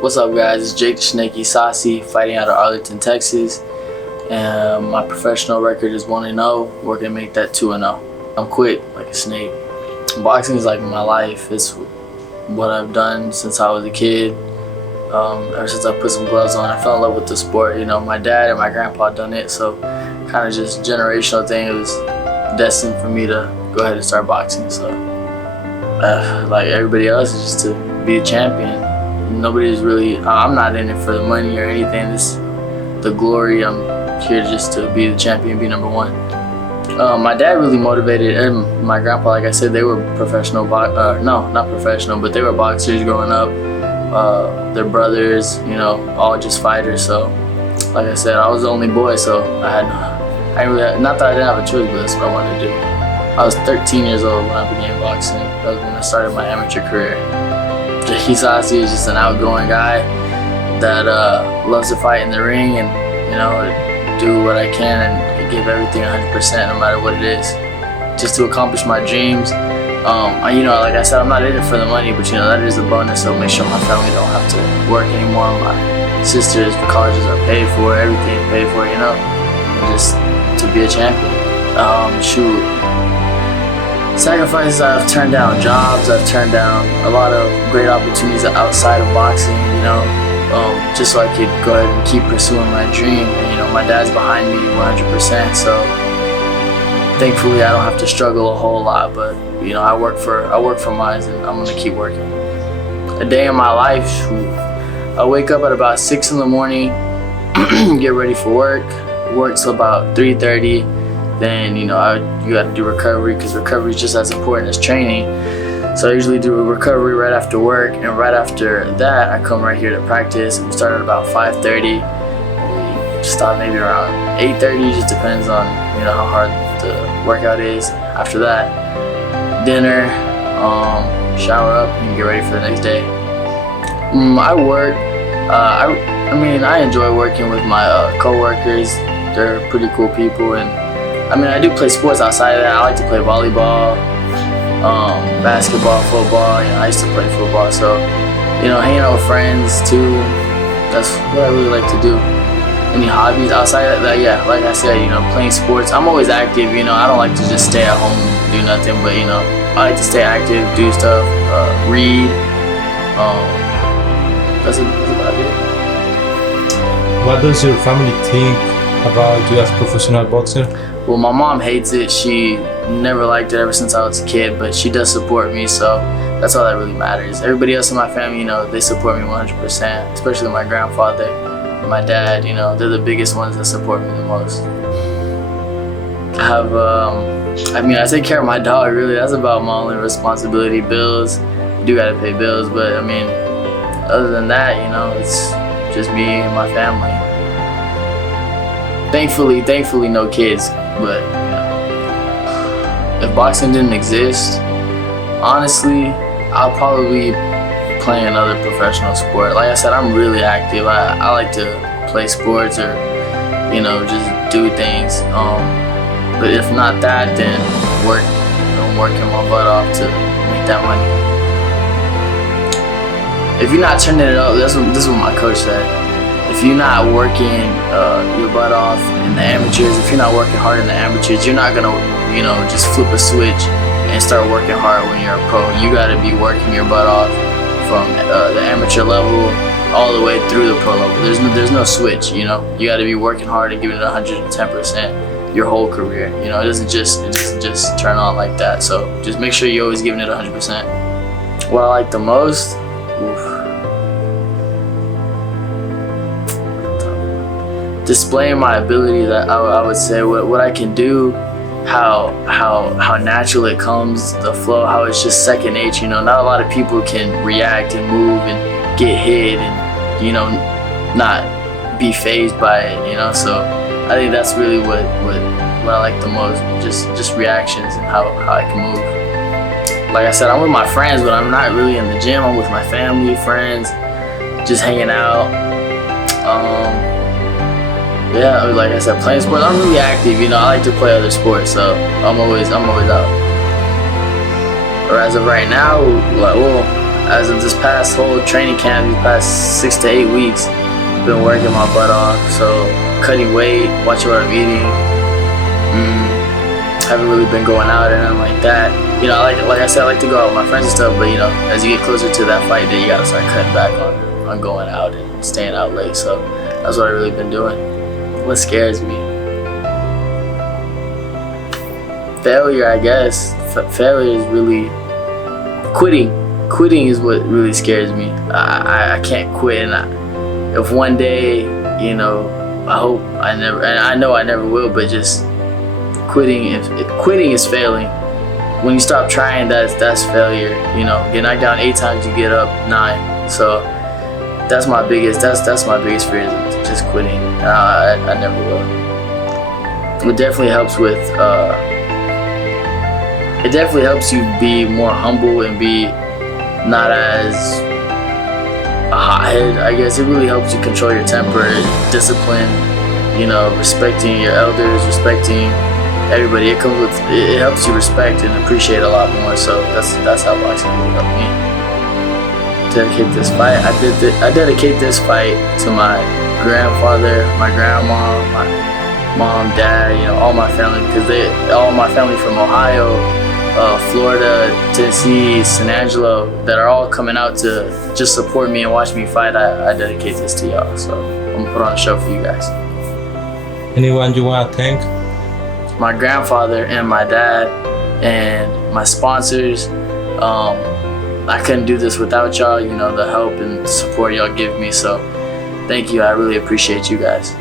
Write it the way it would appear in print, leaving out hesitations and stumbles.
What's up, guys? It's Jake the Shnake Ysasi, fighting out of Arlington, Texas. And my professional record is 1-0. We're gonna make that 2-0. I'm quick like a snake. Boxing is like my life. It's what I've done since I was a kid. Ever since I put some gloves on, I fell in love with the sport. You know, my dad and my grandpa done it, so kind of just generational thing. It was destined for me to go ahead and start boxing. So, like everybody else, is just to be a champion. Nobody's really. I'm not in it for the money or anything. This, the glory. I'm here just to be the champion, be number one. My dad really motivated, and my grandpa, like I said, they were professional. No, not professional, but they were boxers growing up. Their brothers, you know, all just fighters. So, like I said, I was the only boy, so I really, not that I didn't have a choice, but that's what I wanted to do. I was 13 years old when I began boxing. That was when I started my amateur career. Ysasi is just an outgoing guy that loves to fight in the ring and, you know, do what I can and give everything 100% no matter what it is, just to accomplish my dreams. You know, like I said, I'm not in it for the money, but you know, that is a bonus, so make sure my family don't have to work anymore. My sisters' colleges are paid for, everything is paid for, you know, and just to be a champion. Shoot. Sacrifices, I've turned down jobs, I've turned down a lot of great opportunities outside of boxing, you know, just so I could go ahead and keep pursuing my dream. And you know, my dad's behind me 100%, so thankfully I don't have to struggle a whole lot. But you know, I work for mine, and I'm gonna keep working. A day in my life, I wake up at about 6 in the morning, get ready for work till about 3:30. Then, you know, you got to do recovery, because recovery is just as important as training. So I usually do a recovery right after work, and right after that, I come right here to practice. We start at about 5:30. We stop maybe around 8:30. Just depends on, you know, how hard the workout is. After that, dinner, shower up, and get ready for the next day. I work. I mean, I enjoy working with my co-workers. They're pretty cool people, and I mean, I do play sports outside of that. I like to play volleyball, basketball, football. You know, I used to play football, so you know, hanging out with friends too. That's what I really like to do. Any hobbies outside of that? Yeah, like I said, you know, playing sports. I'm always active. You know, I don't like to just stay at home and do nothing. But you know, I like to stay active, do stuff, read. That's about it. What does your family think about you as a professional boxer? Well, my mom hates it. She never liked it ever since I was a kid, but she does support me, so that's all that really matters. Everybody else in my family, you know, they support me 100%, especially my grandfather and my dad. You know, they're the biggest ones that support me the most. I have, I mean, I take care of my dog, really. That's about my only responsibility. Bills, I do gotta pay bills, but I mean, other than that, you know, it's just me and my family. Thankfully, no kids. But you know, if boxing didn't exist, honestly, I'll probably play another professional sport. Like I said, I'm really active. I like to play sports or, you know, just do things. But if not that, then work. You know, working my butt off to make that money. If you're not turning it up, this is what my coach said. If you're not working your butt off in the amateurs, if you're not working hard in the amateurs, you're not gonna, you know, just flip a switch and start working hard when you're a pro. You gotta be working your butt off from the amateur level all the way through the pro level. There's no switch, you know. You gotta be working hard and giving it 110% your whole career. You know, it doesn't just turn on like that. So just make sure you're always giving it 100%. What I like the most, displaying my ability, that I would say what I can do, how natural it comes, the flow, how it's just second nature. You know, not a lot of people can react and move and get hit and, you know, not be fazed by it. You know, so I think that's really what I like the most, just reactions and how I can move. Like I said, I'm with my friends, but I'm not really in the gym. I'm with my family, friends, just hanging out. Yeah, like I said, playing sports. I'm really active, you know. I like to play other sports, so I'm always out. Or as of right now, like, well, as of this past whole training camp, these past 6 to 8 weeks, I've been working my butt off. So cutting weight, watching what I'm eating. Haven't really been going out and nothing like that. You know, like I said, I like to go out with my friends and stuff, but you know, as you get closer to that fight day, you gotta start cutting back on going out and staying out late. So that's what I've really been doing. What scares me? Failure, I guess. Failure is really quitting. Quitting is what really scares me. I can't quit, and if one day, you know, I hope I never, and I know I never will, but just quitting. Quitting is failing. When you stop trying, that's failure. You know, get knocked down 8 times, you get up 9. So that's my biggest fear, is just quitting. I never will. It definitely helps with. It definitely helps you be more humble and be not as a hothead. I guess it really helps you control your temper, discipline. You know, respecting your elders, respecting everybody. It helps you respect and appreciate a lot more. So that's how boxing really helped me. Dedicate this fight. I dedicate this fight to my grandfather, my grandma, my mom, dad. You know, all my family, because all my family from Ohio, Florida, Tennessee, San Angelo, that are all coming out to just support me and watch me fight. I dedicate this to y'all. So I'm gonna put on a show for you guys. Anyone you want to thank? My grandfather and my dad and my sponsors. I couldn't do this without y'all, you know, the help and support y'all give me. So thank you. I really appreciate you guys.